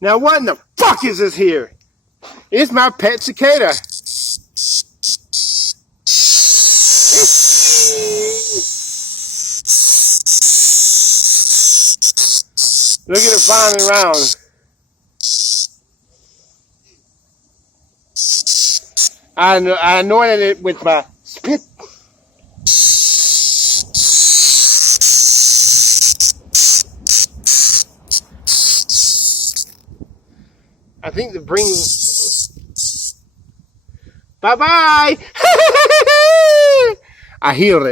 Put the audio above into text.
Now what in the fuck is this here? It's my pet cicada. Look at it flying around. I anointed it with my spit. I think the bring. Bye bye. I healed it.